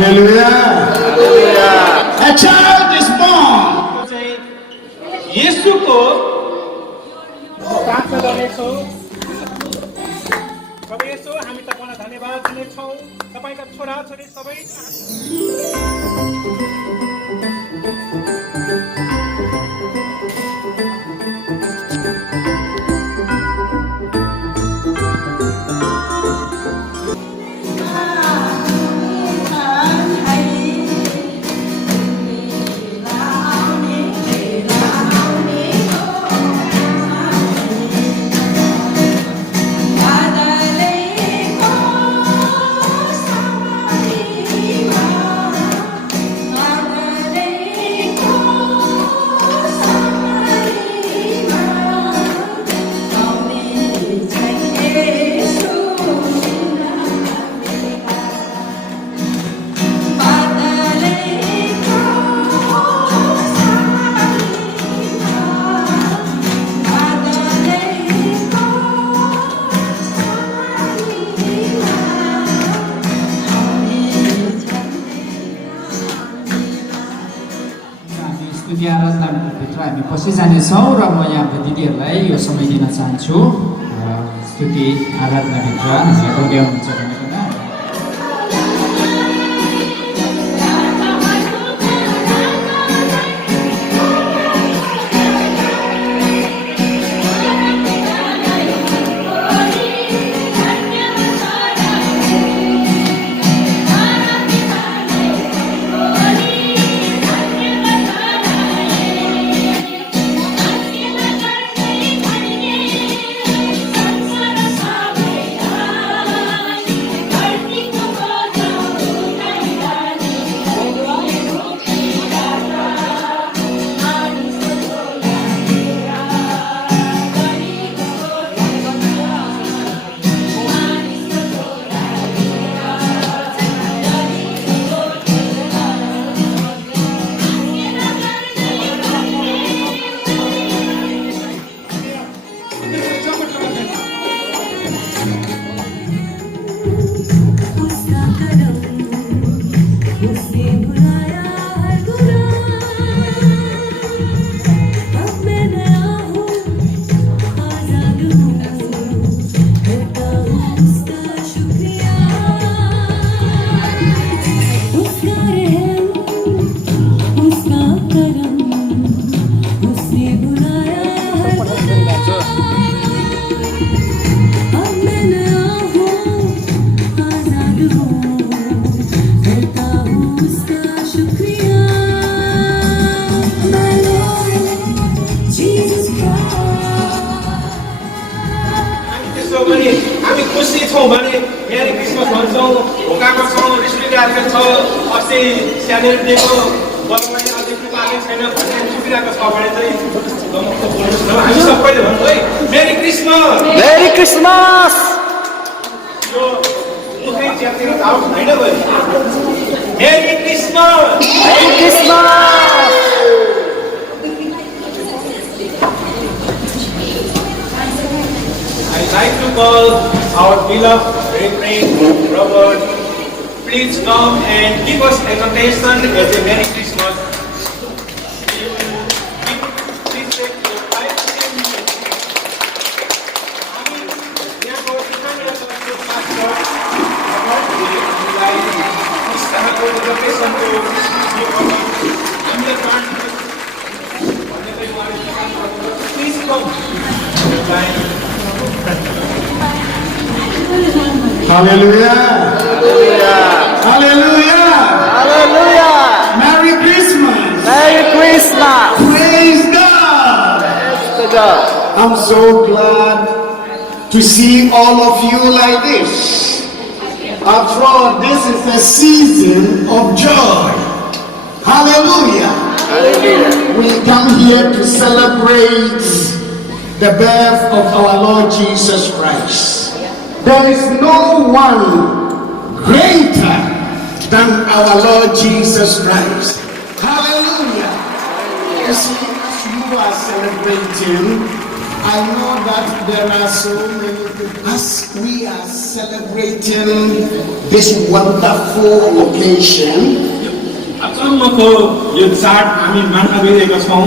Hallelujah. Hallelujah. A child is born. येशूको प्रार्थना गर्नेछौँ। प्रभु येशू, हामी तपाईलाई धन्यवाद दिनेछौँ तपाईका छोराछोरी सबै स्तुति आराधनाभित्र हामी पसिजानेछौँ र म यहाँको दिदीहरूलाई यो समय दिन चाहन्छु स्तुति आराधनाभित्र हामीलाई गराउनुहुन्छ भनेर हामी खुसी छौँ भने मेरी क्रिसमस भन्छौँ ढोकामा छौँ रिसुलिरहेको छ अस्ति सानो दिएको बलमै अझै पाएको छैन भन्ने सुकिरहेको छ भने चाहिँ हामी सबैले भन्छौँ है मेरी क्रिसमस मेरी क्रिसमस यो मुखै च्यातिर जाओस् होइन गयो merry Christmas merry Christmas I'd like to call our beloved Reverend Robert. Please come and give us a quotation as a Merry Christmas. Please take your 5 minutes. Please come. Hallelujah. Hallelujah. Hallelujah. Hallelujah. Merry Christmas. Merry Christmas. Praise God. Praise to God. I'm so glad to see all of you like this. After all, this is a season of joy. Hallelujah. Hallelujah. We come here to celebrate the birth of our Lord Jesus Christ. There is no one greater than our Lord Jesus Christ. Hallelujah. You see, as you are celebrating, I know that there are so many people. As we are celebrating this wonderful occasion, अचम्मको यो चाड हामी मान्न गइरहेका छौँ।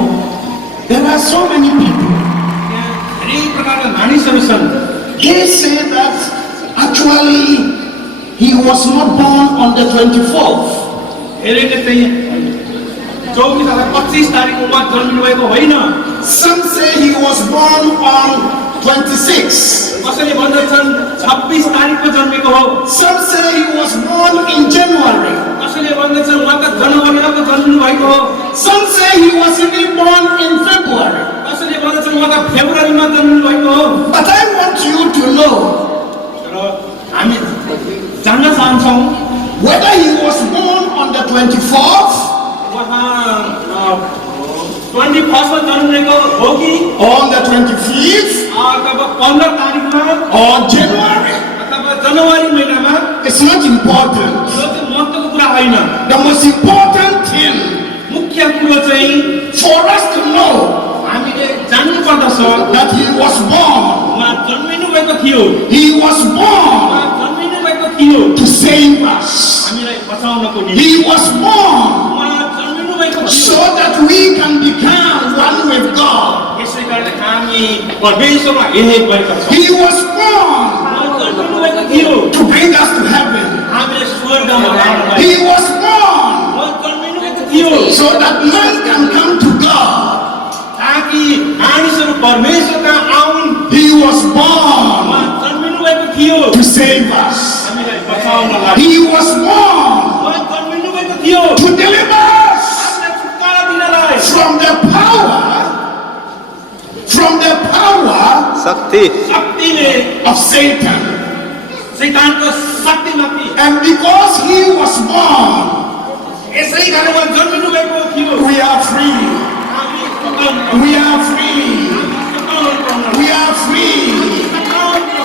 there are so many people. धेरै प्रकारका मानिसहरू छन्। They say that actually he was not born on the 24th. धेरैले चाहिँ 24 अथवा 25 तारिकमा जन्मिनु भएको होइन। Some say he was born on 26. कसैले भन्दछन् 26 तारिकमा जन्मेको हो। Some say he was born in January. कसैले भन्दछन् उहाँ त जनवरीमा जन्मिनु भएको हो। Some say he was even born in February. कसैले भन्दछन् उहाँ त फेब्रुअरीमा जन्मिनु भएको हो। But I want you to know तर हामी जान्न चाहन्छौँ whether he was born on the 24th उहाँ 21st मा जन्मेको हो कि or on the 25th अथवा 15 तारिकमा or January. अथवा जनवरी महिनामा। It's not important. यो चाहिँ महत्त्वको कुरा होइन। The most important thing मुख्य कुरो चाहिँ for us to know हामीले जान्नु पर्दछ that he was born. उहाँ जन्मिनु भएको थियो। He was born उहाँ जन्मिनु भएको थियो to save us. हामीलाई बचाउनको निम्ति। He was born उहाँ जन्मिनु भएको so थियो that we can become one with God. यसै कारण हामी परमेश्वरमा एक भएका छौँ। He was born उहाँ जन्मिनु भएको थियो to bring us to heaven. हामीले स्वर्गमा जानुलाई। He was born उहाँ जन्मिनु भएको थियो so that man can come to God. ताकि मानिसहरू परमेश्वरका आउन्। He was born उहाँ जन्मिनु भएको थियो to save us. हामीलाई बचाउनलाई। He was born उहाँ जन्मिनु भएको थियो to deliver us हामीलाई छुटकारा दिनलाई। from the power शक्ति शक्तिले of Satan. शैतानको शक्तिमाथि। And because he was born, यसै कारण उहाँ जन्मिनु भएको थियो। we are free. हामी स्वतन्त्र। We are free. स्वतन्त्र। We are free.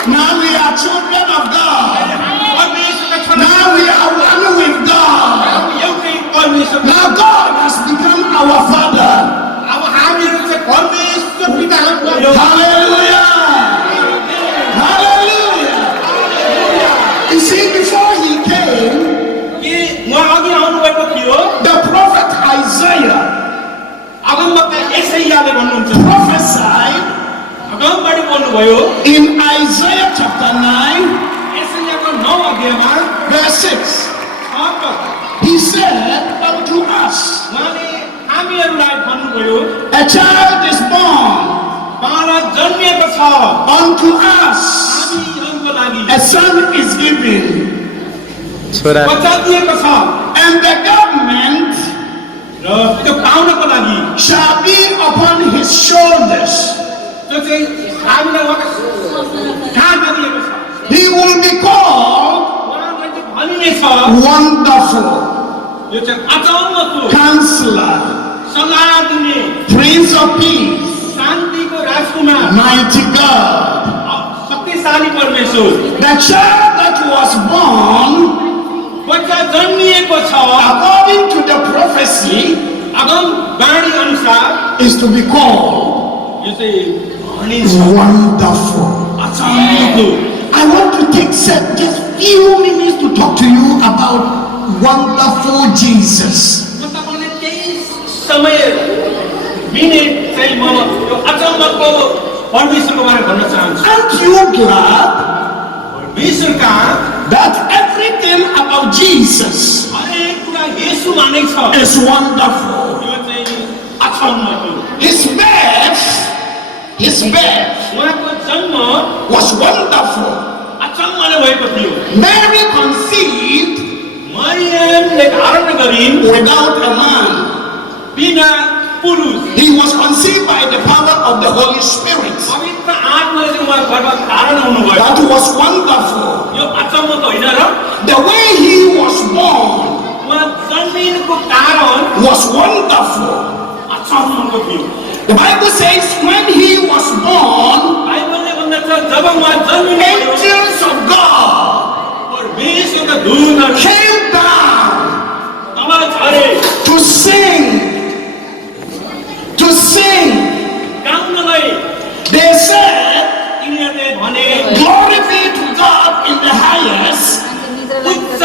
Now we are children of God. परमेश्वरका छोरा। Now we are one with God. हामी एउटै परमेश्वर। Now God has become our Father. अब हामीहरू चाहिँ परमेश्वर पिता हाम्रो। Hallelujah. Hallelujah. You see, before he came, कि उहाँ अघि आउनु भएको थियो। the prophet Isaiah अगमवक्ता यशायाले भन्नुहुन्छ। prophesied अगमबाणी बोल्नुभयो। in Isaiah chapter 9, यशायाको 9 अध्यायमा verse 6. 6 पद। He said unto us, उहाँले हामीहरूलाई भन्नुभयो a child is born बालक जन्मिएको छ। unto us, हामीहरूको लागि a son is given, छोरा बच्चा दिएको छ and the government र त्यो पाउनको लागि shall be upon his shoulders. त्यो चाहिँ हामीलाई उहाँको काँधमा दिएको छ। He will be called उहाँलाई चाहिँ भनिनेछ Wonderful, यो चाहिँ अचम्मको Counselor, सल्लाह दिने Prince of Peace, शान्तिको राजकुमार Mighty God. शक्तिशाली परमेश्वर। The child that was born, बच्चा जन्मिएको छ according to the prophecy, अगमबाणी अनुसार is to be called यो चाहिँ भनिन्छ Wonderful. अचम्मको। I want to take just few minutes to talk to you about wonderful Jesus. म तपाईँले केही समय मिनेट चाहिँ म यो अचम्मको परमेश्वरको बारे भन्न चाहन्छु। Aren't you glad परमेश्वरका that everything about Jesus हरेक कुरा येशूमा नै छ। is wonderful? यो चाहिँ अचम्मको। His birth उहाँको जन्म was wonderful. अचम्मले भएको थियो। Mary conceived मरियमले धारण गरिन् without a man. बिना पुरुष। He was conceived by the power of the Holy Spirit. पवित्र आत्माले चाहिँ उहाँ गर्भ धारण हुनुभयो। That was wonderful. यो अचम्मको होइन र? The way he was born उहाँ जन्मिनुको कारण was wonderful. अचम्मको थियो। The Bible says when he was born, बाइबलले भन्दछ जब उहाँ जन्मिनु angels of God परमेश्वरका दूतहरू came down तल झरे to sing. गाउनलाई। They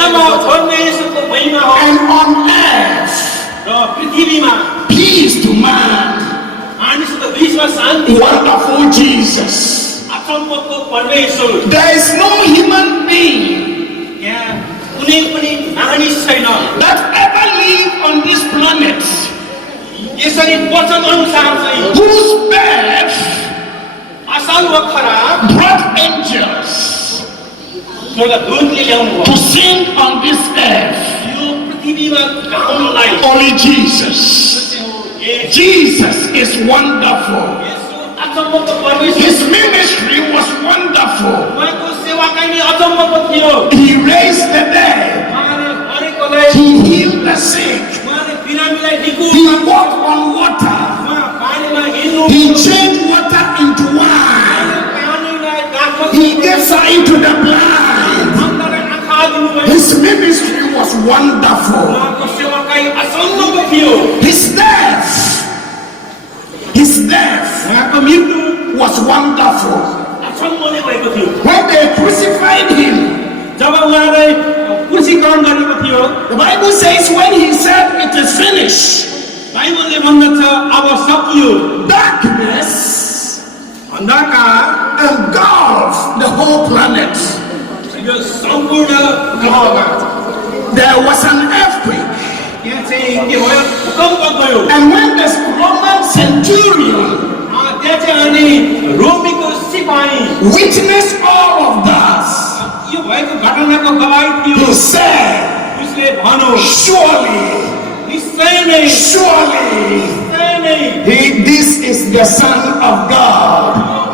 स्वर्गमा परमेश्वरको महिमा हो and on earth र पृथ्वीमा peace to man. मानिसको बीचमा शान्ति Wonderful Jesus. अचम्मको परमेश्वर There is no human being यहाँ कुनै पनि मानिस छैन that ever lived on this planet यसरी वचन अनुसार चाहिँ whose birth असल वा खराब brought angels स्वर्गदूतले ल्याउनु भयो to sing on this earth. यो पृथ्वीमा गाउनलाई Only Jesus. Jesus is wonderful. यसो अचम्मको परमेश्वर His ministry was wonderful. उहाँको सेवाकाई नै अचम्मको थियो He raised the dead. उहाँले मरेकोलाई He healed the sick. उहाँले बिरामीलाई निको He walked on water. उहाँ पानीमा हिँड्नु He changed water into wine. पानीलाई दाखमा He gave sight to the blind. अन्धलाई आँखा दिनुभयो His ministry was wonderful. उहाँको सेवाकाई अचम्मको थियो His death उहाँको मृत्यु was wonderful. अचम्मले भएको थियो When they crucified him, जब उहाँलाई क्रुसीकरण गरेको थियो the Bible says when he said it is finished, बाइबलले भन्दछ अब सकियो darkness अन्धकार engulfed the whole planet. यो सम्पूर्ण ग्रहमा There was an earthquake. यहाँ चाहिँ के भयो भूकम्प गयो And when the Roman centurion त्यहाँ चाहिँ अनि रोमीको सिपाही witnessed all of that, यो भएको घटनाको गवाही थियो he said, उसले भन्यो surely, निश्चय नै this is the Son of God.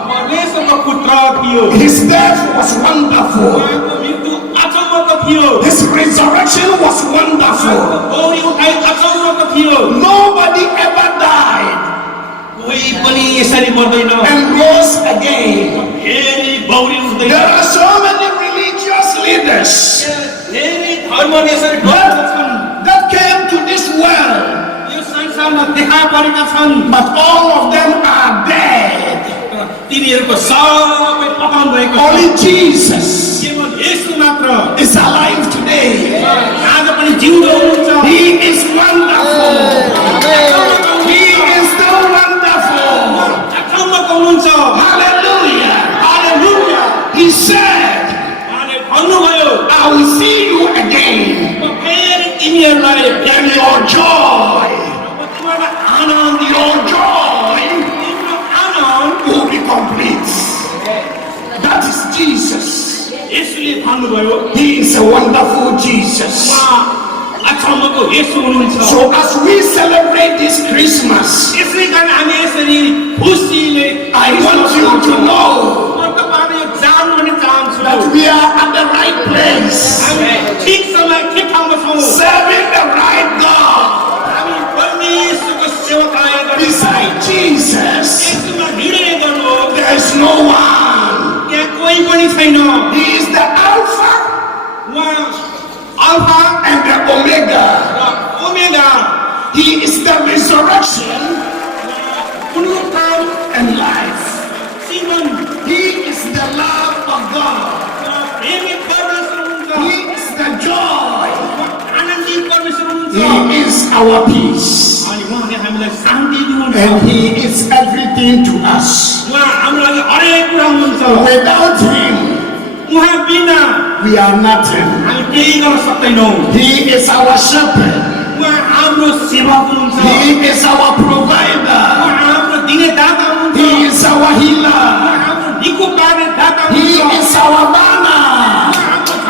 परमेश्वरको पुत्र थियो His death was wonderful. उहाँको मृत्यु अचम्मको थियो His resurrection was wonderful. Gauri उठाइ अचम्मको थियो Nobody ever died कोही पनि यसरी मर्दैन and rose again. फेरि गौरी उठ्दैन There are so many religious leaders धेरै धर्मले यसरी डरेका छन् that came to this world, यो संसारमा देखा परेका छन् but all of them are dead. तिनीहरूको सबै पतन भएको छ Only Jesus केवल येशू मात्र is alive today. आज पनि जिउँदो हुनुहुन्छ He is wonderful. He is so wonderful. अचम्मको हुनुहुन्छ Hallelujah. हालेलुया He said, उहाँले भन्नुभयो I will see you again, म फेरि तिमीहरूलाई and your joy, तिमीहरूलाई आनन्द your joy तिम्रो आनन्द will be complete. That is Jesus. येशूले भन्नुभयो He is a wonderful Jesus. उहाँ अचम्मको येशू हुनुहुन्छ So as we celebrate this Christmas, यसै कारण हामी यसरी खुसीले I want you to know म तपाईँहरू यो जान्नु पनि चाहन्छु that we are at the right place, हामी ठिक समय ठिक ठाउँमा छौँ serving the right God. हामी परमेश्वरको सेवाकाय गर्छौँ Beside Jesus, येशूमा निर्णय गर्नु there is no one. त्यहाँ कोही पनि छैन He is the Alpha उहाँ अल्फा and the Omega. र omega He is the resurrection पुनरुत्थान and life. जीवन He is the love of God. र प्रेमी परमेश्वर हुनुहुन्छ He is the joy. Anandi परमेश्वर हुनुहुन्छ He is our peace. अनि उहाँले हामीलाई शान्ति दिनुहुन्छ And He is everything to us. उहाँ हाम्रो लागि हरेक कुरा हुनुहुन्छ Without Him, उहाँ बिना we are nothing. हामी केही गर्न सक्दैनौँ He is our shepherd. उहाँ हाम्रो सेवक हुनुहुन्छ He is our provider. उहाँ हाम्रो दिने दाता हुनुहुन्छ He is our healer. उहाँ हाम्रो निको पार्ने दाता He हुनुहुन्छ is our banner.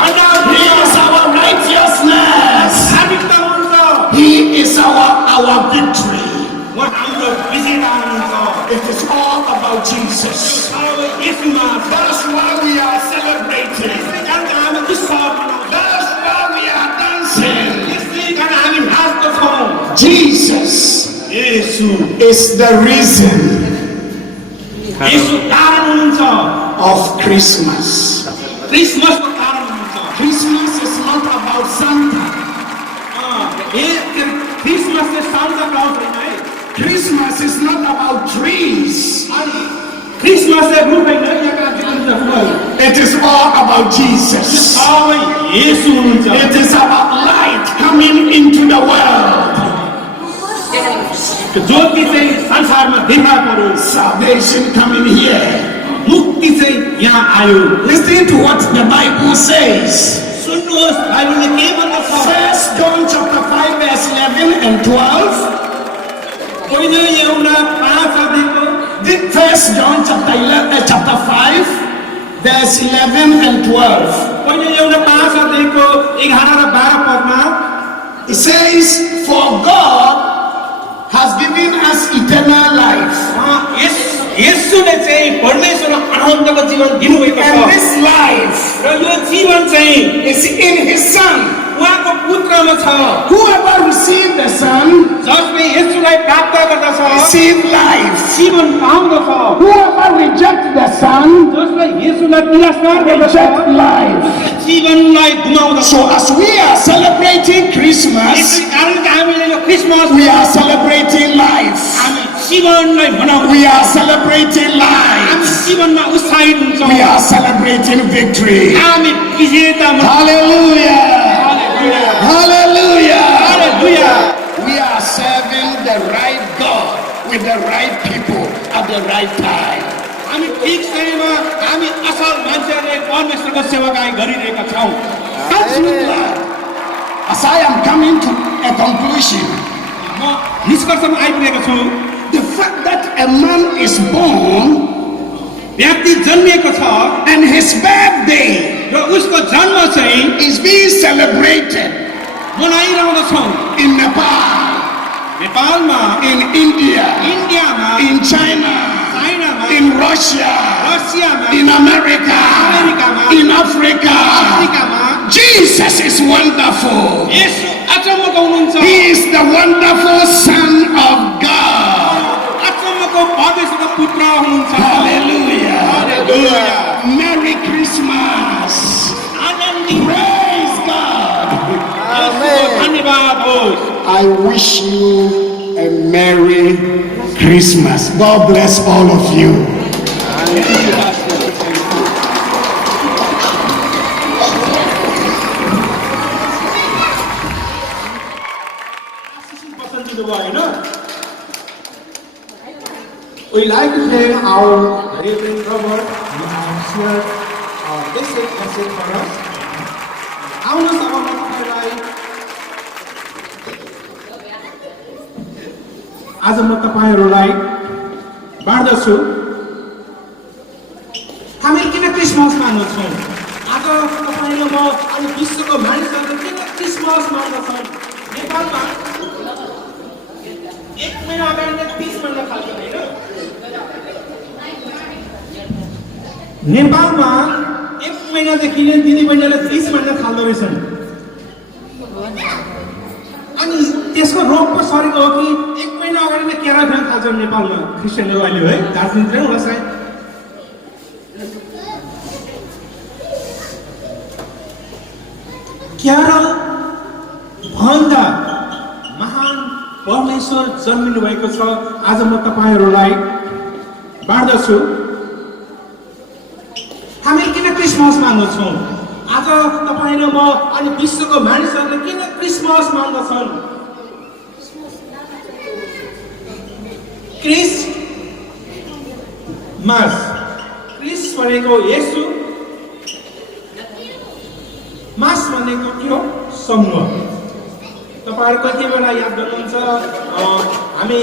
हाम्रो झण्डा He is our righteousness. धार्मिकता हुनुहुन्छ He is our victory. उहाँ हाम्रो विजेता हुनुहुन्छ It is all about Jesus. अब यसमा That's why we are celebrating. यसै कारण हामी उत्सव मनाउँछौँ That's why we are dancing. यसै कारण हामी नाच गर्छौँ Jesus Yeshu is the reason येशू कारण हुनुहुन्छ of Christmas. क्रिसमसको कारण हुनुहुन्छ Christmas is not about Santa. Christmas चाहिँ सान्ता क्लज होइन है Christmas is not about trees. अनि क्रिसमस चाहिँ रुख होइन यहाँका जीवन फुल It is all about Jesus. सबै येशू हुनुहुन्छ It is about light coming into the world. ज्योति चाहिँ संसारमा देखा पर्यो Salvation coming here. मुक्ति चाहिँ यहाँ आयो Listen to what the Bible says. सुन्नुहोस् बाइबलले के भन्दछ 1 John chapter 5 verse 11 and 12. पहिलो यूहन्ना 5 अध्यायको 1 John chapter 5 verse 11 and 12. पहिलो यूहन्ना 5 अध्यायको 11 र 12 पदमा It says, for God has given us eternal life. येशूले चाहिँ परमेश्वरले अनन्तको जीवन दिनुभएको And छ this life र यो जीवन चाहिँ is in His Son. उहाँको पुत्रमा छ Whoever receives the Son जसले येशूलाई प्राप्त गर्दछ receives life. जीवन पाउँदछ Whoever rejects the Son जसले येशूलाई तिरस्कार गर्दछ rejects life. जीवनलाई गुमाउँदछ So as we are celebrating Christmas, यसै कारण हामीले यो Christmas we are celebrating life. हामी जीवनलाई मनाउँछौँ We are celebrating life. हामी जीवनमा उत्साहित हुन्छौँ We are celebrating victory. हामी विजेता Hallelujah. Hallelujah. Hallelujah We are serving the right God with the right people at the right time. हामी ठीक समयमा हामी असल मान्छेहरूले परमेश्वरको सेवाकाई गरिरहेका छौँ As I am coming to a conclusion, म निष्कर्षमा आइपुगेको छु the fact that a man is born व्यक्ति जन्मिएको छ and his birthday र उसको जन्म चाहिँ is being celebrated मनाइरहँदछौँ in Nepal, नेपालमा in India, इन्डियामा in China, चाइनामा in Russia, रसियामा in America, in Africa. अफ्रिकामा Jesus is wonderful. यसो अचम्मको हुनुहुन्छ He is the wonderful Son of God. अचम्मको परमेश्वरको पुत्र हुनुहुन्छ Hallelujah. हालेलुया Merry Christmas. आनन्दित Praise God. यसको धन्यवाद होस् I wish you a Merry Christmas. God bless all of you. पसन्द दिनुभयो होइन We like to thank our Reverend Robert who has shared this message for us. आउनुहोस् अब म तपाईँलाई आज म तपाईँहरूलाई बाँड्दछु हामी किन क्रिसमस मान्दछौँ आज तपाईँ र म अनि विश्वको मानिसहरूले किन क्रिसमस मान्दछौँ नेपालमा एक महिना अगाडि नै 30 महिना खालको होइन नेपालमा एक महिनादेखि नै दिदी बहिनीले 30 महिना थाल्दो रहेछन् अनि त्यसको रोग पो सरेको हो कि एक महिना अगाडि नै केरा खान थाल्छन् नेपालमा क्रिस्चियनहरू अहिले है दार्जिलिङतिर होला सायद केरा भन्दा महान परमेश्वर जन्मिनु भएको छ आज म तपाईहरुलाई बाँड्दछु हामी किन क्रिसमस मान्दछौँ आज तपाईँ र म अनि विश्वको मानिसहरूले किन क्रिसमस मान्दछन् क्रिस भनेको येशू मास भनेको के हो समूह तपाईहरु कति बेला याद गर्नुहुन्छ हामी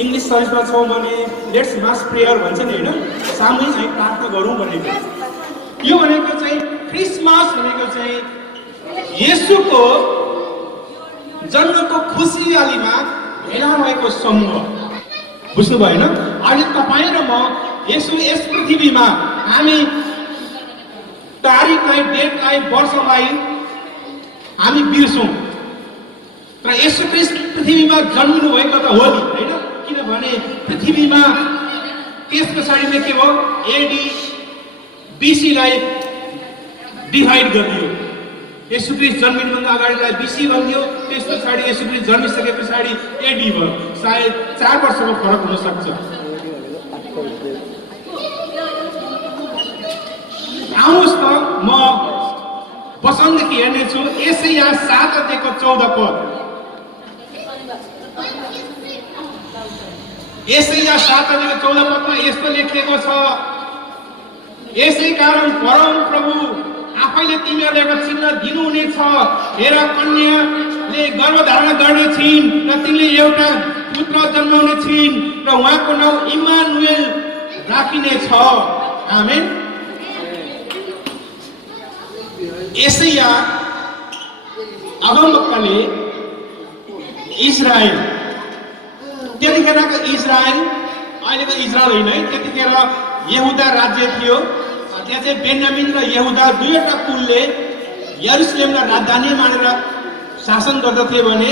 इंग्लिश सर्भिसमा छौं भने लेट्स मास प्रेयर भन्छ नि हैन सामूहिक हामी प्रार्थना गरौँ भनेको यो भनेको चाहिँ क्रिसमस भनेको चाहिँ येशूको जन्मको खुसीयालीमा भेला भएको समूह बुझ्नु भएन अहिले तपाईँ र म येशू यस पृथ्वीमा हामी तारिखलाई डेटलाई वर्षलाई हामी बिर्सौं र येशू ख्रीष्ट पृथ्वीमा जन्मिनु भएको त हो नि हैन किनभने पृथ्वीमा त्यस पछाडि नै के भयो एडी बीसी लाई डिभाइड गरियो येशू ख्रीष्ट जन्मिनुभन्दा अगाडिलाई बीसी भनियो त्यस पछाडि येशू ख्रीष्ट जन्मिसके पछाडि एडी भयो सायद 4 वर्षको फरक हुन सक्छ आउनुस् वचनदेखि हेर्नेछु यशाया 7 अध्यायको 14 पद। यशाया 7 अध्यायको 14 पदमा यस्तो लेखिएको छ, यसै कारण परम प्रभु आफैले तिमीहरूलाई एउटा चिन्ह दिनुहुनेछ। हेर, कन्याले गर्भधारण गर्ने छिन् र तिनले एउटा पुत्र जन्माउने छिन् र उहाँको नाउँ इम्मानुएल राखिनेछ। आमेन। यशाया अगमवक्ताले इजरायल, त्यतिखेरको इजरायल, अहिलेको इजरायल होइन है, त्यतिखेर यहुदा राज्य थियो। त्यहाँ चाहिँ बेन्यामिन र यहुदा दुईवटा कुलले यरुसलेमलाई राजधानी मानेर शासन गर्दथे भने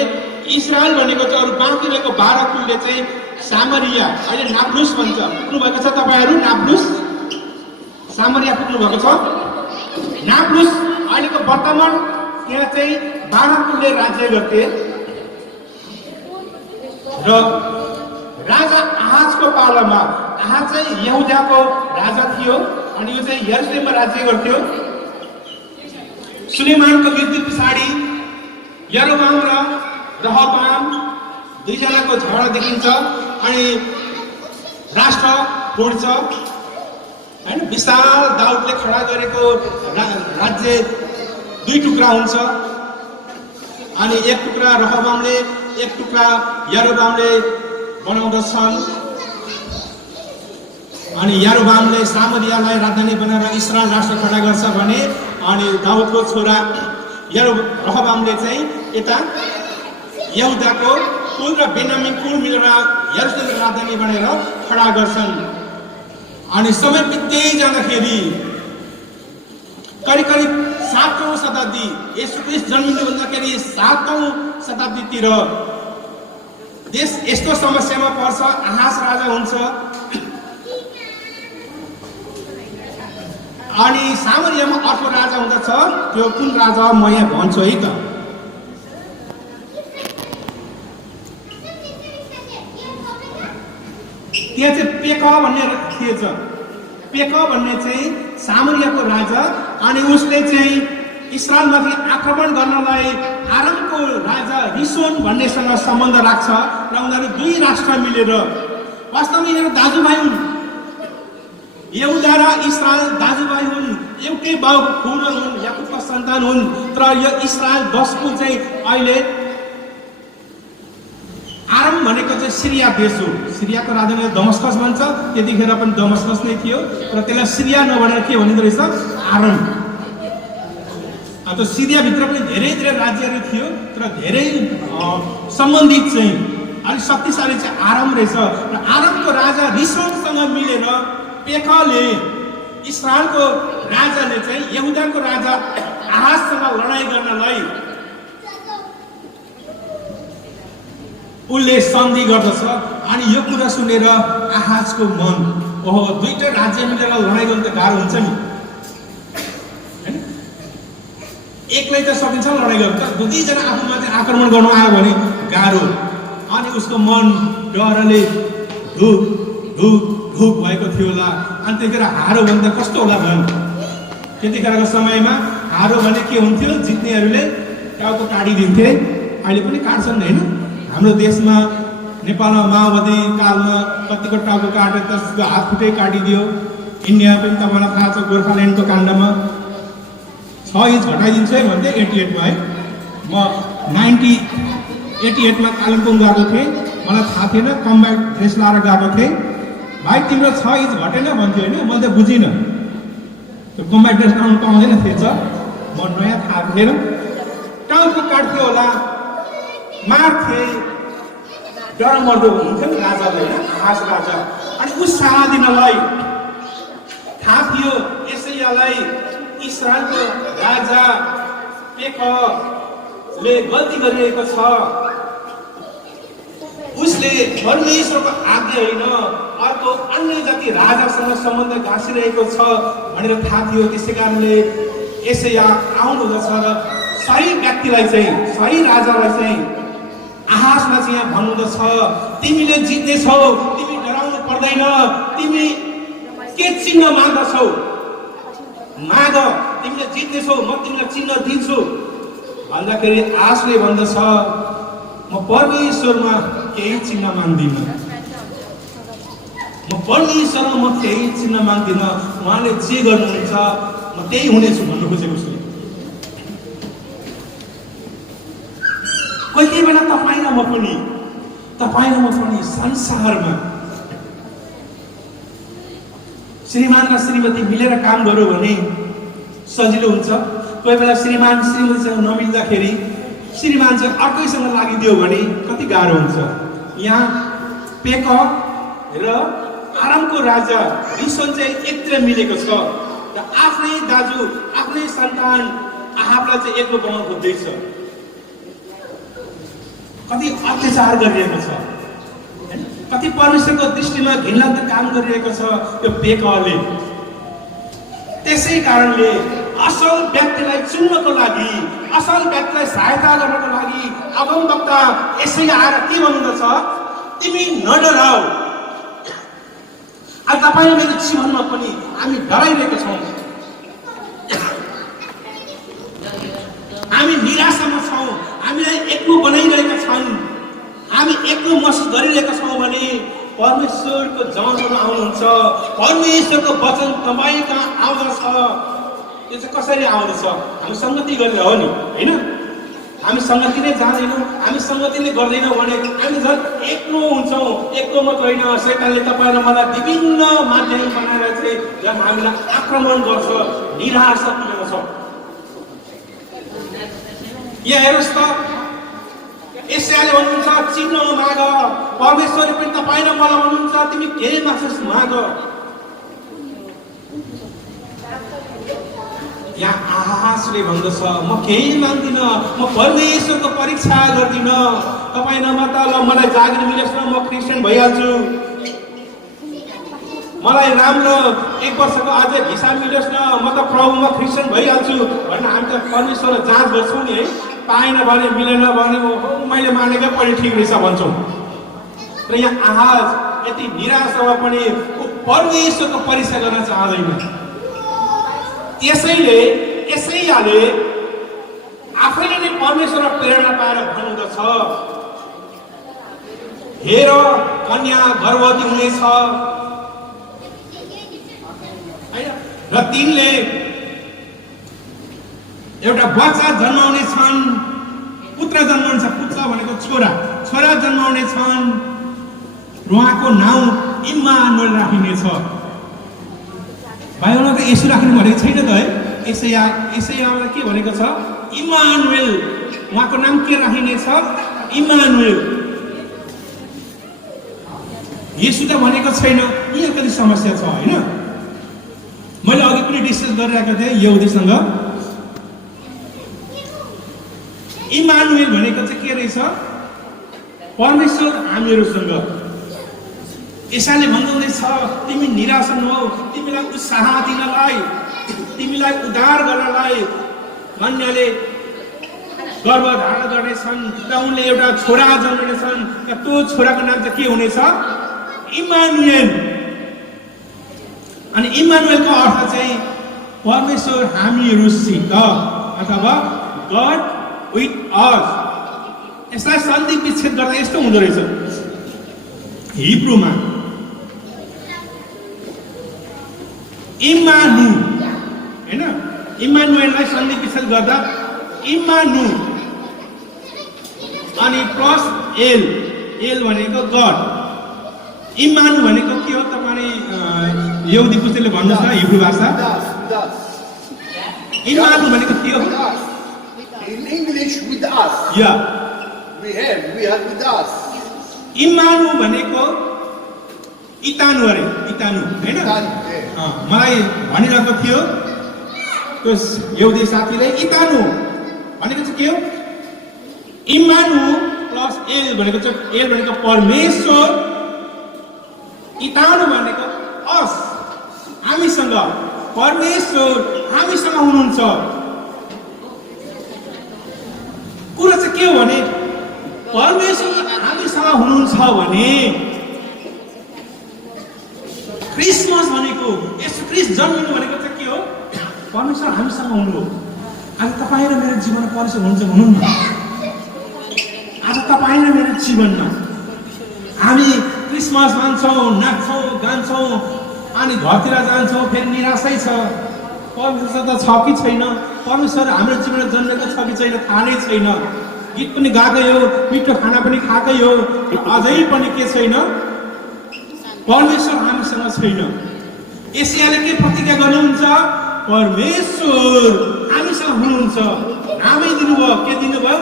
इजरायल भनेको चाहिँ अरू बाँकी रहेको 12 कुलले चाहिँ सामरिया, अहिले नाब्लुस भन्छ, पुग्नु भएको छ तपाईँहरू? नाब्लुस, सामरिया पुग्नु भएको छ? नाब्लुस अहिलेको वर्तमान त्यहाँ चाहिँ 12 कुलले राज्य गर्थे र राजा आहाजको पालामा, आहाज चाहिँ यहुदाको राजा थियो अनि यो चाहिँ यरुसलेममा राज्य गर्थ्यो। सुलेमानको मृत्यु पछाडि यरोबाम र रहबाम दुईजनाको झगडा देखिन्छ अनि राष्ट्र टुट्छ हैन। विशाल दाउदले खडा गरेको राज्य दुई टुक्रा हुन्छ अनि एक टुक्रा रहबामले, एक टुक्रा यरोबामले बनाउँदछन् अनि यरोबामले सामरियालाई राजधानी बनाएर इस्रायल राष्ट्र खडा गर्छ भने अनि दाउदको छोरा रहबामले चाहिँ यता यहुदाको कुल र बेन्यामिन कुल मिलेर यरुसलेम राजधानी बनाएर खडा गर्छन्। अनि समय बित्दै जाँदाखेरि करिब 7औं शताब्दी, येशू ख्रीष्ट जन्मिनुभन्दाखेरि 7औं शताब्दीतिर देश यस्तो समस्यामा पर्छ। आहाज राजा हुन्छ अनि सामरियामा अर्को राजा हुँदछ। त्यो कुन राजा म यहाँ भन्छु है त। त्यहाँ चाहिँ पेका भन्ने थिएछ। पेका भन्ने चाहिँ सामरियाको राजा अनि उसले चाहिँ इस्रायलमाथि आक्रमण गर्नलाई आरामको राजा रिसोन भन्नेसँग सम्बन्ध राख्छ र उनीहरू दुई राष्ट्र मिलेर, वास्तवमा यिनीहरू दाजुभाइ हुन्। यहुदा र इस्रायल दाजुभाइ हुन्, एउटै बाउको खुनहरू हुन्, याकुबका सन्तान हुन्। तर यो इस्रायल 10 कुल चाहिँ अहिले आराम भनेको चाहिँ सिरिया देश हो। सिरियाको राजधानी दमस्कस भन्छ, त्यतिखेर पनि दमस्कस नै थियो र त्यसलाई सिरिया नभनेर के भनिँदो रहेछ? आराम। त्यो सिरियाभित्र पनि धेरै राज्यहरू थियो तर धेरै सम्बन्धित चाहिँ अलिक शक्तिशाली चाहिँ आराम रहेछ र आरामको राजा रिसोनसँग मिलेर पेकाले इस्रायलको राजाले चाहिँ यहुदाको राजा आहाजसँग लडाईँ गर्नलाई उसले सन्धि गर्दछ। अनि यो कुरा सुनेर आहाजको मन, ओहो दुईटा राज्य मिलेर लडाईँ गर्नु त गाह्रो हुन्छ नि, एक्लै त सकिन्छ लडाईँ गर्नु, तर दुईजना आफूमा चाहिँ आक्रमण गर्नु आयो भने गाह्रो। अनि उसको मन डरले धुक धुक धुक भएको थियो होला। अनि त्यतिखेर हारो भने त कस्तो होला भन्। त्यतिखेरको समयमा हारो भने के हुन्थ्यो? जित्नेहरूले टाउको काटिदिन्थे। अहिले पनि काट्छन् होइन? हाम्रो देशमा नेपालमा माओवादी कालमा कतिको टाउको काटेर त्यसको हात खुट्टै काटिदियो। इन्डिया पनि तपाईँलाई थाहा छ, गोर्खाल्यान्डको काण्डमा 6 इन्च घटाइदिन्छ है भन्थे 88 मा है। म 1988 कालिम्पोङ गएको थिएँ, मलाई थाहा थिएन, कम्ब्याट ड्रेस लाएर गएको थिएँ। भाइ तिम्रो 6 इन्च घटेन भन्थ्यो होइन, मैले त बुझिनँ। त्यो कम्ब्याट ड्रेस लाउनु पाउँदैन थिएछ, म नयाँ थाहा थिएन। टाउको काट्थ्यो होला, मार्थे, डर मर्दो हुन्थ्यो नि राजालाई होइन, आहाज राजा। अनि उत्साह दिनलाई थाहा थियो यसैलाई इस्रायलको राजा पेकाले गल्ती गरिरहेको छ, उसले परमेश्वरको आज्ञा होइन अर्को अन्य जाति राजासँग सम्बन्ध गाँसिरहेको छ भनेर थाहा थियो। त्यसै कारणले यसैया आउनुहुँदछ र सही व्यक्तिलाई चाहिँ, सही राजालाई चाहिँ आहाजमा चाहिँ यहाँ भन्नुहुँदछ, तिमीले जित्नेछौ, तिमी डराउनु पर्दैन, तिमी के चिन्ह माग्दछौ? माग, तिमीले जित्नेछौ, म तिमीलाई चिन्ह दिन्छु भन्दाखेरि आशले भन्दछ म परमेश्वरमा केही चिन्ह मान्दिनँ, म परमेश्वरमा म केही चिन्ह मान्दिनँ, उहाँले जे गर्नुहुन्छ म त्यही हुनेछु भन्नु खोजेको छु। कोही कोही बेला तपाईँ र म पनि संसारमा श्रीमान र श्रीमती मिलेर काम गर्यो भने सजिलो हुन्छ। कोही बेला श्रीमान श्रीमतीसँग नमिल्दाखेरि श्रीमान चाहिँ अर्कैसँग लागिदियो भने कति गाह्रो हुन्छ। यहाँ पेक र आरामको राजा गिसोन चाहिँ एकतिर मिलेको छ र आफ्नै दाजु आफ्नै सन्तान आहाबलाई चाहिँ एक्लो बनाउन खोज्दैछ। कति अत्याचार गरिरहेको छ, कति परमेश्वरको दृष्टिमा घिनलाग्दो काम गरिरहेको छ यो पेकले। त्यसै कारणले असल व्यक्तिलाई चुन्नको लागि, असल व्यक्तिलाई सहायता गर्नको लागि अगमवक्ता यसैया आएर के भन्दछ, तिमी नडराऊ। आज तपाईँ मेरो जीवनमा पनि हामी डराइरहेका छौँ, हामी निराशामा छौँ, हामीलाई एक्लो बनाइरहेका छन्, हामी एक्लो महसुस गरिरहेका छौँ भने परमेश्वरको जमानमा आउनुहुन्छ, परमेश्वरको वचन तपाईँ कहाँ आउँदछ। यो चाहिँ कसरी आउँदछ? हामी सङ्गति गरेर हो नि, होइन? हामी सङ्गति नै जाँदैनौँ, हामी सङ्गति नै गर्दैनौँ भने हामी झन् एक्लो हुन्छौँ। एक्लो मात्र होइन, शैतानले तपाईँ र मलाई विभिन्न माध्यम बनाएर चाहिँ जब हामीलाई आक्रमण गर्छ, निराशा पुर्याउँछ। यहाँ हेर्नुहोस् त, यशायाले भन्नुहुन्छ चिन्ह माग, परमेश्वरले पनि तपाईँ र मलाई भन्नुहुन्छ तिमी केही माग्छस् माग। यहाँ आहासले भन्दछ म केही माग्दिनँ, म परमेश्वरको परीक्षा गर्दिनँ। तपाईँ नमाता ल मलाई जागिर मिलोस् न, म क्रिस्चियन भइहाल्छु, मलाई राम्रो 1 वर्षको अझै भिसा मिलोस् न, म त प्रभुमा क्रिस्चियन भइहाल्छु भनेर हामी त परमेश्वरलाई जाँच गर्छौँ नि है। पाएन भने मिलेन भने मैले मानेकै पनि ठिक रहेछ भन्छौँ। र यहाँ आहाज यति निराशामा पनि परमेश्वरको परीक्षा गर्न चाहँदैन। यसैयाले आफैले नै परमेश्वरमा प्रेरणा पाएर भन्दछ, हेर कन्या गर्भवती हुनेछ र तिनले एउटा बच्चा जन्माउने छन्, पुत्र जन्माउने छ, पुत्र भनेको छोरा, छोरा जन्माउने छन् र उहाँको नाउँ इम्मानुएल राखिनेछ। भाइ उनीहरू त यसो राख्नु भनेको छैन त है। यसैयालाई के भनेको छ? इम्मानुएल। उहाँको नाम के राखिनेछ? इम्मानुएल। यसो त भनेको छैन। यहाँ कति समस्या छ होइन? मैले अघि पनि डिस्कस गरिरहेको थिएँ यहुदीसँग। इम्मानुएल भनेको चाहिँ के रहेछ? परमेश्वर हामीहरूसँग। यसैले भन्नुहुनेछ तिमी निराशा नहौ, तिमीलाई उत्साह दिनलाई, तिमीलाई उद्धार गर्नलाई कन्याले गर्भधारण गर्नेछन् र उनले एउटा छोरा जन्मनेछन् र त्यो छोराको नाम चाहिँ के हुनेछ? इम्मानुएल। अनि इम्मानुएलको अर्थ चाहिँ परमेश्वर हामीहरूसित अथवा गड विथ अस। यसलाई सन्धि विच्छेद गर्दा यस्तो हुँदो रहेछ हिब्रूमा, इम्मानु हैन, इम्मानुएललाई सन्धि विच्छेद गर्दा इम्मानु अनि प्लस एल, एल भनेको गड, इम्मानु भनेको के हो? तपाईले यहुदी पुस्तकले भन्नुस् न हिब्रू भाषा। इम्मानु भनेको के हो? In English, with us. Yeah. We are with us. इम्मानु भनेको इतानु अरे, इतानु हैन? मलाई भनिरहेको थियो त्यो यहुदी साथीले, इतानु भनेको चाहिँ के हो? इम्मानु प्लस एल भनेको चाहिँ, एल भनेको परमेश्वर, इतानु भनेको अस, हामीसँग, परमेश्वर हामीसँग हुनुहुन्छ। कुरा चाहिँ के हो भने परमेश्वर हामीसँग हुनुहुन्छ भने क्रिसमस भनेको, यसो क्रिस्ट जन्मिनु भनेको चाहिँ के हो? परमेश्वर हामीसँग हुनुभयो। आज तपाईँ र मेरो जीवनमा परमेश्वर हुनुहुन्छ भनौँ न। आज तपाईँ र मेरो जीवनमा हामी क्रिसमस मान्छौँ, नाच्छौँ, गान्छौँ, अनि घरतिर जान्छौँ, फेरि निराशै छ। परमेश्वर त छ कि छैन, परमेश्वर हाम्रो जीवनमा जन्मेको छ कि छैन थाहा नै छैन। गीत पनि गाएकै हो, मिठो खाना पनि खाएकै हो, अझै पनि के छैन, परमेश्वर हामीसँग छैन। एशियाले के प्रतिज्ञा गर्नुहुन्छ? परमेश्वर हामीसँग हुनुहुन्छ। नामै दिनुभयो, के दिनुभयो?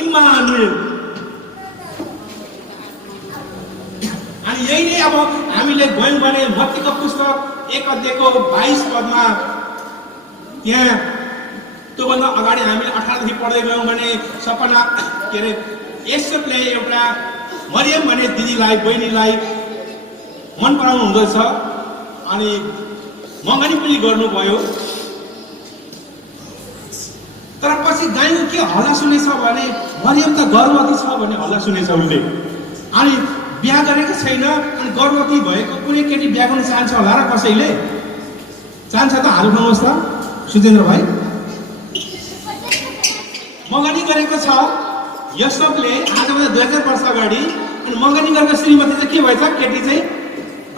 इम्मानुएल। अनि यही नै अब हामीले गयौँ भने मत्तीको पुस्तक 1 अध्यायको 22 पदमा यहाँ त्योभन्दा अगाडि हामीले 18 देखि पढ्दै गयौँ भने सपना के अरे यसोले एउटा मरियम भन्ने दिदीलाई, बहिनीलाई मन पराउनु हुँदछ अनि मगनी पनि गर्नुभयो। तर पछि गाईको के हल्ला सुनेछ भने मरियम त गर्भवती छ भन्ने हल्ला सुनेछ उसले। अनि बिहा गरेको छैन अनि गर्भवती भएको कुनै केटी बिहा गर्न चाहन्छ होला र कसैले? चाहन्छ त? हात उठाउनुहोस् त सुजेन्द्र भाइ। मगनी गरेको छ यसोले आजभन्दा 2000 वर्ष अगाडि। अनि मगनी गरेको श्रीमती चाहिँ के भएछ? केटी चाहिँ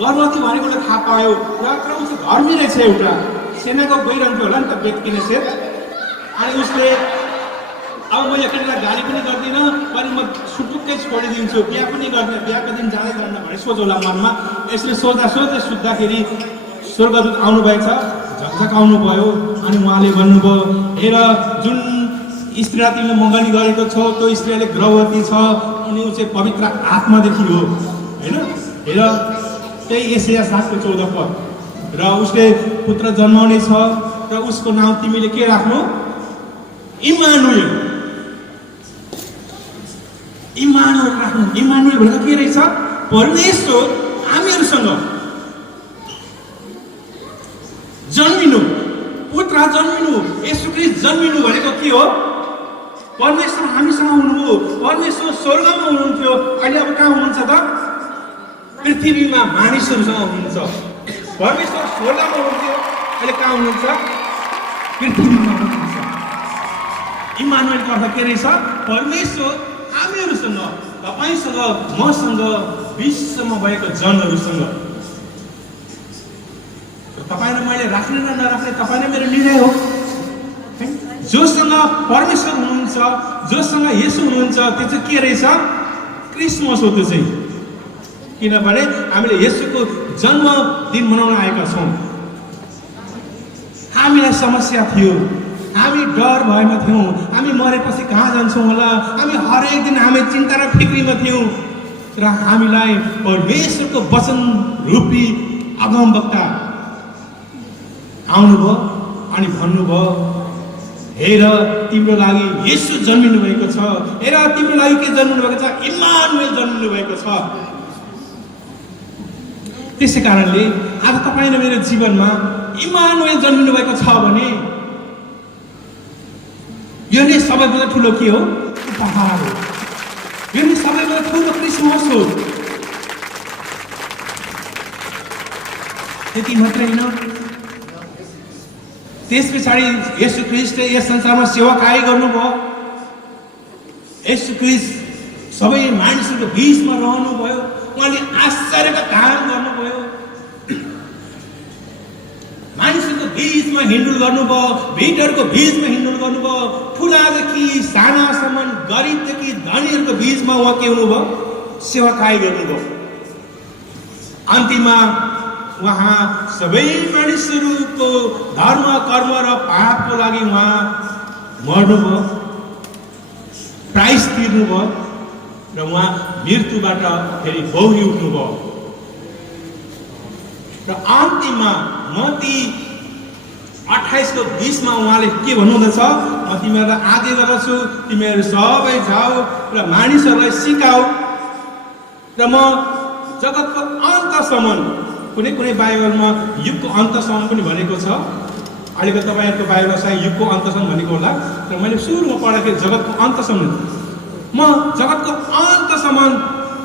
गर्भवती भनेको उसले थाहा पायो। र उसको धर्मी रहेछ, एउटा सेनाको गइरहन्थ्यो होला नि त बेतकिने सेट। अनि उसले अब म यो केटीलाई गाली पनि गर्दिनँ, अनि म सुटुक्कै छोडिदिन्छु, बिहा पनि गर्दिनँ, बिहाको दिन जाँदै जान्न भने सोच होला मनमा। यसले सोच्दा सोच्दै सुत्दाखेरि स्वर्गदूत आउनुभएछ, झकझक आउनुभयो। अनि उहाँले भन्नुभयो, हेर जुन स्त्रीलाई तिमीले मगनी गरेको छौ त्यो स्त्रीले गर्भवती छ, अनि ऊ चाहिँ पवित्र आत्मादेखि हो, होइन? हेर त्यही एशिया 7:14 पद। र उसले पुत्र जन्माउने छ र उसको नाम तिमीले के राख्नु? इम्मानुएल। इम्मानुएल राख्नु। इम्मानुएल भनेको के रहेछ? परमेश्वर हामीहरूसँग जन्मिनु, पुत्र जन्मिनु, येशू ख्रीष्ट जन्मिनु भनेको के हो? परमेश्वर हामीसँग हुनुभयो। परमेश्वर स्वर्गमा हुनुहुन्थ्यो, अहिले अब कहाँ हुनुहुन्छ त? पृथ्वीमा मानिसहरूसँग हुनुहुन्छ। परमेश्वर स्वर्गमा हुनुहुन्थ्यो, अहिले कहाँ हुनुहुन्छ? पृथ्वीमा हुनुहुन्छ। इम्मानुएलको अर्थ के रहेछ? परमेश्वर हामीहरूसँग, तपाईँसँग, मसँग, विश्वमा भएको जनहरूसँग। तपाईँ र मैले राख्ने र नराख्ने तपाईँ र मेरो निर्णय हो। जोसँग परमेश्वर हुनुहुन्छ, जोसँग येशू हुनुहुन्छ, त्यो चाहिँ के रहेछ? क्रिसमस हो त्यो चाहिँ। किनभने हामीले येशूको जन्मदिन मनाउन आएका छौँ। हामीलाई समस्या थियो, हामी डर भएमा थियौँ, हामी मरेपछि कहाँ जान्छौँ होला, हामी हरेक दिन हामी चिन्ता र फिक्रीमा थियौँ। र हामीलाई परमेश्वरको वचन रूपी अगमवक्ता आउनुभयो अनि भन्नुभयो, हेर तिम्रो लागि येशू जन्मिनु भएको छ, हेर तिम्रो लागि के जन्मिनु भएको छ? इम्मानुएल जन्मिनु भएको छ। त्यसै कारणले आज तपाईँ र मेरो जीवनमा इम्मानुएल जन्मिनु भएको छ भने यो नै सबैभन्दा ठुलो के हो? उपहार हो। यो नै सबैभन्दा ठुलो क्रिसमस हो। त्यति मात्रै होइन, त्यस पछाडि येशू ख्रीष्टले यस संसारमा सेवाकाई गर्नुभयो। येशू ख्रीष्ट सबै मानिसहरूको बीचमा रहनुभयो, उहाँले आश्चर्यका काम गर्नुभयो, मानिसहरूको बीचमा हिँडुल गर्नुभयो, भेटहरूको बीचमा हिँडुल गर्नुभयो, ठुलादेखि सानासम्म, गरिबदेखि धनीहरूको बीचमा उहाँ के हुनुभयो? सेवाकाई गर्नुभयो। अन्तिममा उहाँ सबै मानिसहरूको धर्म, कर्म र पापको लागि उहाँ मर्नुभयो, प्राइस तिर्नुभयो र उहाँ मृत्युबाट फेरि बौरी उठ्नुभयो। र अन्तिममा मत्ती 28:20 उहाँले के भन्नुहुँदछ? म तिमीहरूलाई आज्ञा गर्दछु, तिमीहरू सबै जाऊ र मानिसहरूलाई सिकाऊ र म जगतको अन्तसम्म, कुनै कुनै बाइबलमा युगको अन्तसम्म पनि भनेको छ, अहिलेको तपाईँहरूको बाइबलमा सायद युगको अन्तसम्म भनेको होला, र मैले सुरुमा पढाखेरि जगतको अन्तसम्म, म जगतको अन्तसम्म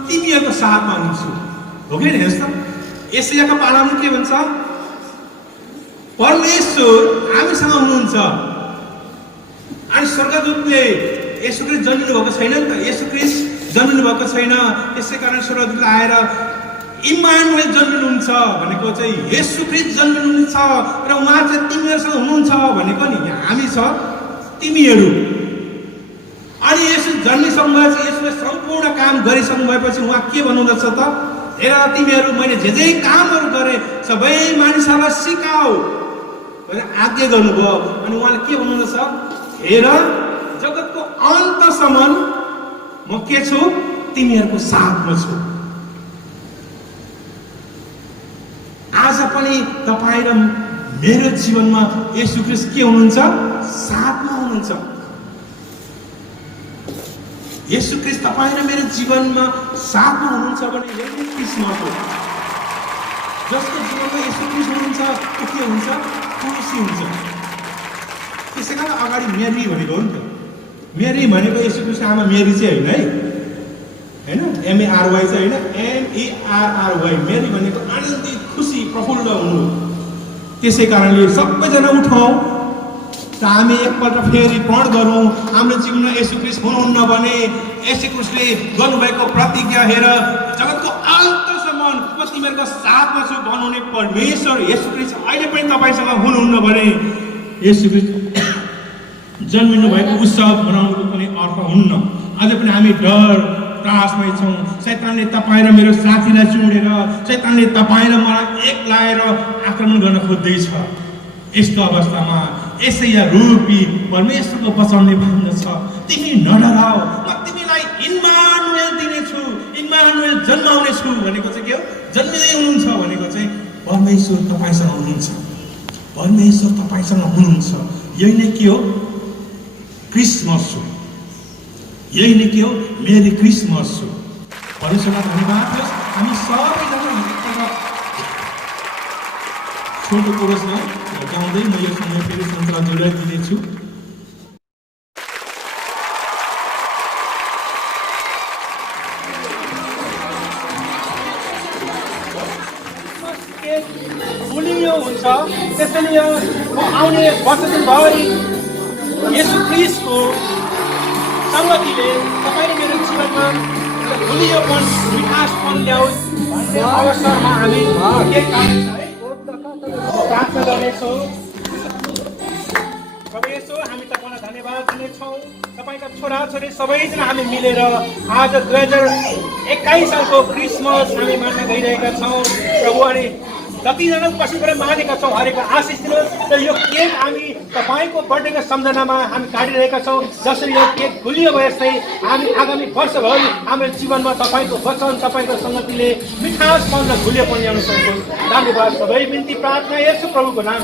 तिमीहरूको साथमा हुन्छु। हो कि हेर्नुहोस् त, एशियाको पालामा के भन्छ? परमेश्वर हामीसँग हुनुहुन्छ अनि स्वर्गदूतले येशू ख्रीष्ट जन्मिनु भएको छैन नि त येशू ख्रीष्ट जन्मिनु भएको छैन त्यसै कारण स्वर्गदूतले आएर इम्मानुएल जन्मिनुहुन्छ भनेको चाहिँ येशू ख्रीष्ट जन्मिनुहुन्छ र उहाँ चाहिँ तिमीहरूसँग हुनुहुन्छ भनेको नि यहाँ हामी छ तिमीहरू अनि येशू जन्मिसक्नु भएपछि येशूले सम्पूर्ण काम गरिसक्नु भएपछि उहाँ के भन्नुहुँदछ त हेर तिमीहरू मैले जे कामहरू गरेँ सबै मानिसहरूलाई सिकाऊ भनेर आज्ञा गर्नुभयो अनि उहाँले के भन्नुहुँदछ हेर जगतको अन्तसम्म म के छु तिमीहरूको साथमा छु आज पनि तपाईँ र मेरो जीवनमा येशू ख्रीष्ट के हुनुहुन्छ साथमा हुनुहुन्छ येशू ख्रीष्ट तपाईँ र मेरो जीवनमा साथमा हुनुहुन्छ भने यही क्रिसमस हो जसको जीवनमा येशू ख्रीष्ट हुनुहुन्छ त्यो के हुन्छ खुसी हुन्छ त्यसै कारण अगाडि मेरी भनेको हो नि त मेरी भनेको येशू ख्रीष्ट आमा मेरी चाहिँ होइन एमएआरवाई चाहिँ होइन एमएआरआरवाई मेरी भनेको आनन्दित खुसी प्रफुल्ल हुनु त्यसै कारणले सबैजना उठौँ र हामी एकपल्ट फेरि प्रण गरौँ हाम्रो जीवनमा येशू ख्रीष्ट हुनुहुन्न भने येशू ख्रीष्टले गर्नुभएको प्रतिज्ञा हेर जगतको अन्तसम्म म तिमीहरूको साथमा छु बनाउने परमेश्वर येशू ख्रीष्ट अहिले पनि तपाईँसँग हुनुहुन्न भने येशू ख्रीष्ट जन्मिनु भएको उत्सव मनाउनुको पनि अर्थ हुन्न अझै पनि हामी डर त्रासमै छौँ शैतानले तपाईँ र मेरो साथीलाई चुडेर शैतानले तपाईँ र मलाई एक लाएर आक्रमण गर्न खोज्दैछ यस्तो अवस्थामा यसैया रूपी परमेश्वरको वचनले भन्दछ तिमी नडराऊ म तिमीलाई इम्मानुएल दिनेछु इम्मानुएल जन्माउने छु भनेको चाहिँ के हो जन्मिँदै हुनुहुन्छ भनेको चाहिँ परमेश्वर तपाईँसँग हुनुहुन्छ परमेश्वर तपाईँसँग हुनुहुन्छ यही नै के हो क्रिसमस हो यही नै के हो मेरी क्रिसमस हो परमेश्वरलाई धन्यवाद होस् हामी सबैजना छोटो कोरसमा गाउँदै म यो समय फेरि संसार जोडाइदिनेछु भुलियो हुन्छ त्यसैले म आउने वर्षदिनभरि येशू ख्रीष्टको सङ्गतिले तपाईँ मेरो जीवनमा भुलियोपन मिठासपन ल्याओस् भन्ने अवसरमा हामी के प्रार्थना गर्नेछौँ सबैसो हामी तपाईँलाई धन्यवाद दिनेछौँ तपाईँका छोराछोरी सबैजना हामी मिलेर आज 2021 सालको क्रिसमस हामी मान्न गइरहेका छौँ प्रभु अनि जतिजना उपस्थित भएर मानेका छौँ हरेक आशिष दिनुहोस् र यो केक हामी तपाईँको बर्थडेको सम्झनामा हामी काटिरहेका छौँ जसरी यो केक भुलियो जस्तै हामी आगामी वर्षभरि हाम्रो जीवनमा तपाईँको वचन तपाईँको सङ्गतिले मिठासपन र भुलियोपन ल्याउन सक्छौँ धन्यवाद सबै बिन्ती प्रार्थना यसो प्रभुको नाम